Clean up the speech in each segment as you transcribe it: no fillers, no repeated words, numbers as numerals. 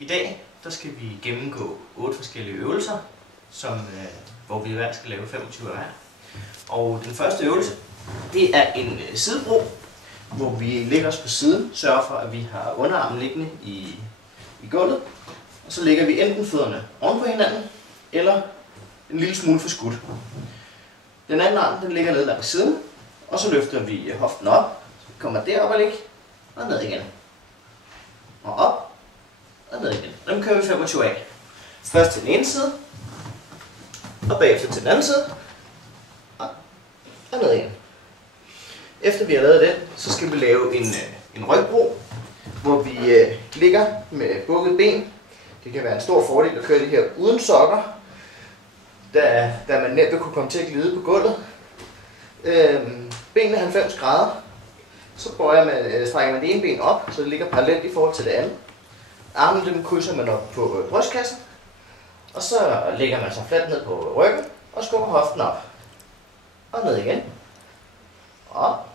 I dag der skal vi gennemgå 8 forskellige øvelser, hvor vi hver skal lave 25 af hver. Og den første øvelse, det er en sidebro, hvor vi lægger os på siden, sørger for at vi har underarmen liggende i gulvet, og så lægger vi enten fødderne oven på hinanden, eller en lille smule forskudt. Den anden arm den ligger ned langs siden, og så løfter vi hoften op, så vi kommer derop og ligger, og ned igen. Og op, og ned igen. Dem kører vi 25 af. Først til den ene side, og bagefter til den anden side, og ned igen. Efter vi har lavet det, så skal vi lave en rygbro, hvor vi ligger med bukket ben. Det kan være en stor fordel at køre det her uden sokker, da man nemt vil kunne komme til at glide på gulvet. Benene er 90 grader. Så strækker man det ene ben op, så det ligger parallelt i forhold til det andet. Armen dem krydser man op på brystkassen, og så lægger man sig fladt ned på ryggen og skubber hoften op. Og ned igen. Op.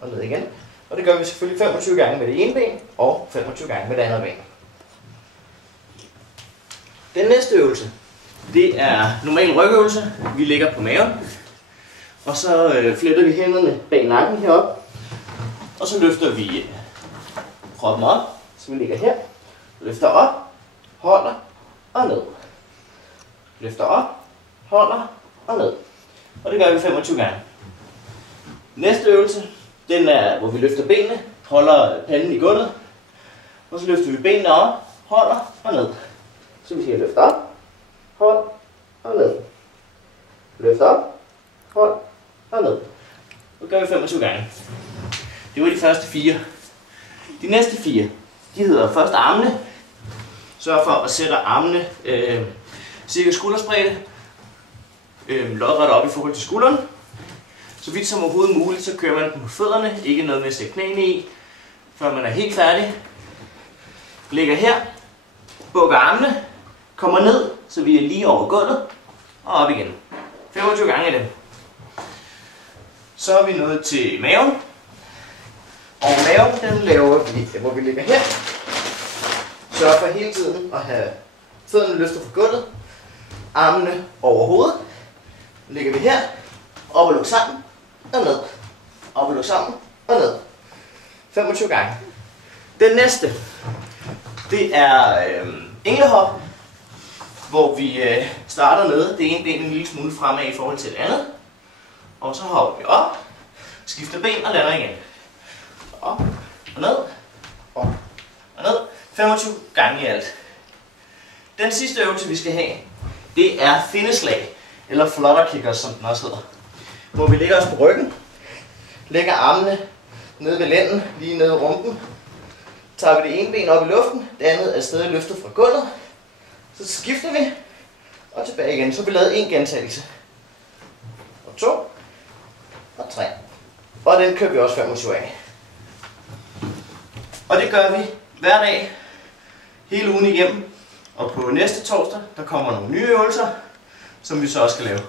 Og ned igen. Og det gør vi selvfølgelig 25 gange med det ene ben og 25 gange med det andet ben. Den næste øvelse, det er normal rygøvelse. Vi ligger på maven, og så fletter vi hænderne bag nakken herop, og så løfter vi kroppen op, så vi ligger her, løfter op, holder og ned. Løfter op, holder og ned. Og det gør vi 25 gange. Næste øvelse, den er, hvor vi løfter benene, holder panden i gulvet, og så løfter vi benene op, holder og ned. Så vi siger løft op, hold og ned. Løft op, hold og ned. Så gør vi 25 gange. Det var de første 4. De næste 4, de hedder først armene. Sørg for at sætte armene cirka skulderbredde, lodret op i forhold til skulderen. Så vidt som overhovedet muligt, så kører man dem på fødderne, ikke noget med at sætte knæene i, før man er helt færdig. Ligger her, bukker armene, kommer ned, så vi er lige over gulvet, og op igen. 25 gange af dem. Så er vi nået til maven. Og maven, den laver vi, hvor vi ligger her. Sørg for hele tiden at have fødderne løftet fra gulvet, armene over hovedet. Ligger vi her, op og luk sammen, og ned. Op og luk sammen, og ned. 25 gange. Den næste, det er englehop, hvor vi starter nede. Det ene ben en lille smule fremad i forhold til det andet. Og så hopper vi op, skifter ben og lander igen. Op og ned, op og ned. 25 gange i alt. Den sidste øvelse vi skal have, det er finneslag, eller flutter kickers, som den også hedder. Hvor vi lægger os på ryggen, lægger armene ned ved lænden, lige ned ved rumpen. Tager vi det ene ben op i luften, det andet er stadig løftet fra gulvet. Så skifter vi, og tilbage igen. Så vi lavet en gentagelse. Og 2, og 3. Og den kører vi også 25 af. Og det gør vi hver dag, hele ugen igennem. Og på næste torsdag, der kommer nogle nye øvelser, som vi så også skal lave.